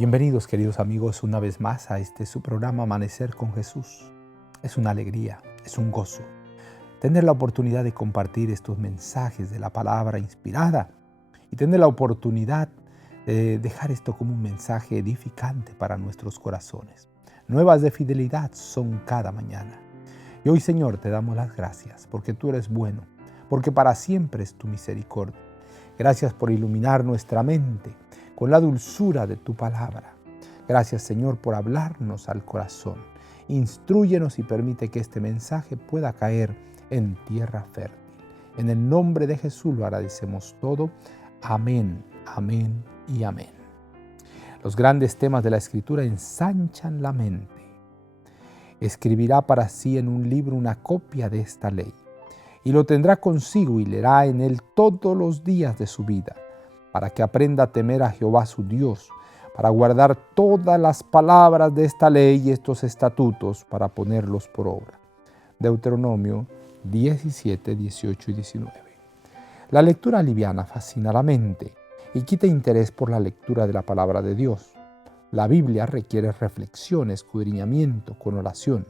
Bienvenidos, queridos amigos, una vez más a su programa Amanecer con Jesús. Es una alegría, es un gozo tener la oportunidad de compartir estos mensajes de la palabra inspirada y tener la oportunidad de dejar esto como un mensaje edificante para nuestros corazones. Nuevas de fidelidad son cada mañana. Y hoy, Señor, te damos las gracias porque tú eres bueno, porque para siempre es tu misericordia. Gracias por iluminar nuestra mente con la dulzura de tu palabra. Gracias, Señor, por hablarnos al corazón. Instrúyenos y permite que este mensaje pueda caer en tierra fértil. En el nombre de Jesús lo agradecemos todo. Amén, amén y amén. Los grandes temas de la Escritura ensanchan la mente. Escribirá para sí en un libro una copia de esta ley, y lo tendrá consigo y leerá en él todos los días de su vida, para que aprenda a temer a Jehová su Dios, para guardar todas las palabras de esta ley y estos estatutos para ponerlos por obra. Deuteronomio 17, 18 y 19. La lectura liviana fascina la mente y quita interés por la lectura de la palabra de Dios. La Biblia requiere reflexión, escudriñamiento, con oración.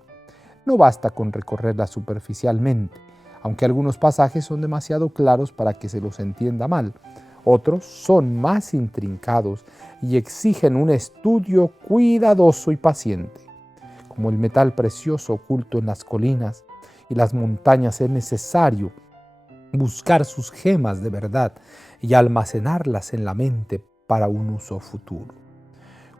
No basta con recorrerla superficialmente, aunque algunos pasajes son demasiado claros para que se los entienda mal. Otros son más intrincados y exigen un estudio cuidadoso y paciente. Como el metal precioso oculto en las colinas y las montañas, es necesario buscar sus gemas de verdad y almacenarlas en la mente para un uso futuro.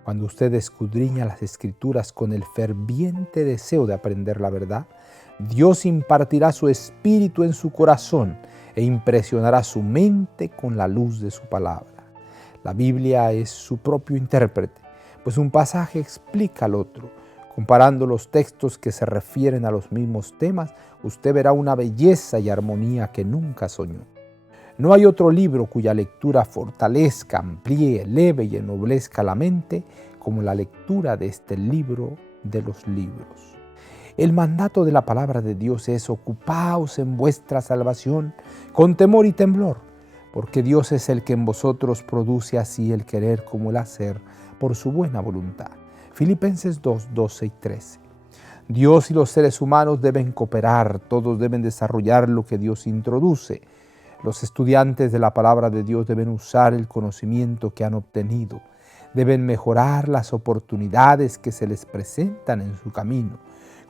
Cuando usted escudriña las Escrituras con el ferviente deseo de aprender la verdad, Dios impartirá su espíritu en su corazón e impresionará su mente con la luz de su palabra. La Biblia es su propio intérprete, pues un pasaje explica al otro. Comparando los textos que se refieren a los mismos temas, usted verá una belleza y armonía que nunca soñó. No hay otro libro cuya lectura fortalezca, amplíe, eleve y ennoblezca la mente como la lectura de este libro de los libros. El mandato de la palabra de Dios es: ocupaos en vuestra salvación con temor y temblor, porque Dios es el que en vosotros produce así el querer como el hacer por su buena voluntad. Filipenses 2, 12 y 13. Dios y los seres humanos deben cooperar, todos deben desarrollar lo que Dios introduce. Los estudiantes de la palabra de Dios deben usar el conocimiento que han obtenido, deben mejorar las oportunidades que se les presentan en su camino,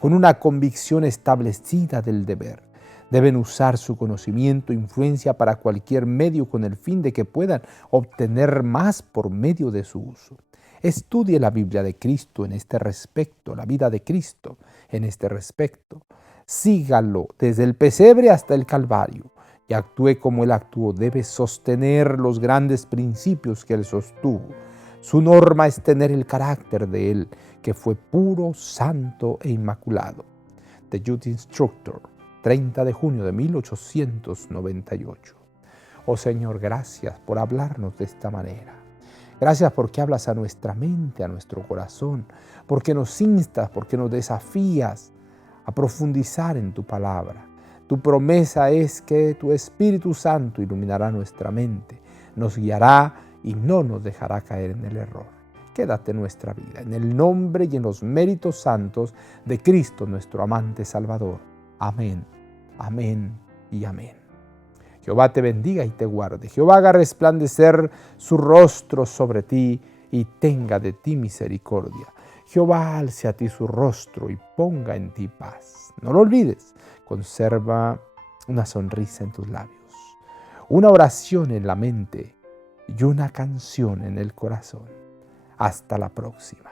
con una convicción establecida del deber. Deben usar su conocimiento e influencia para cualquier medio con el fin de que puedan obtener más por medio de su uso. Estudie la Biblia de Cristo en este respecto, la vida de Cristo en este respecto. Sígalo desde el pesebre hasta el Calvario y actúe como Él actuó. Debe sostener los grandes principios que Él sostuvo. Su norma es tener el carácter de Él, que fue puro, santo e inmaculado. The Youth Instructor, 30 de junio de 1898. Oh Señor, gracias por hablarnos de esta manera. Gracias porque hablas a nuestra mente, a nuestro corazón, porque nos instas, porque nos desafías a profundizar en tu palabra. Tu promesa es que tu Espíritu Santo iluminará nuestra mente, nos guiará y no nos dejará caer en el error. Quédate en nuestra vida, en el nombre y en los méritos santos de Cristo, nuestro amante Salvador. Amén, amén y amén. Jehová te bendiga y te guarde. Jehová haga resplandecer su rostro sobre ti y tenga de ti misericordia. Jehová alce a ti su rostro y ponga en ti paz. No lo olvides, conserva una sonrisa en tus labios, una oración en la mente y una canción en el corazón. Hasta la próxima.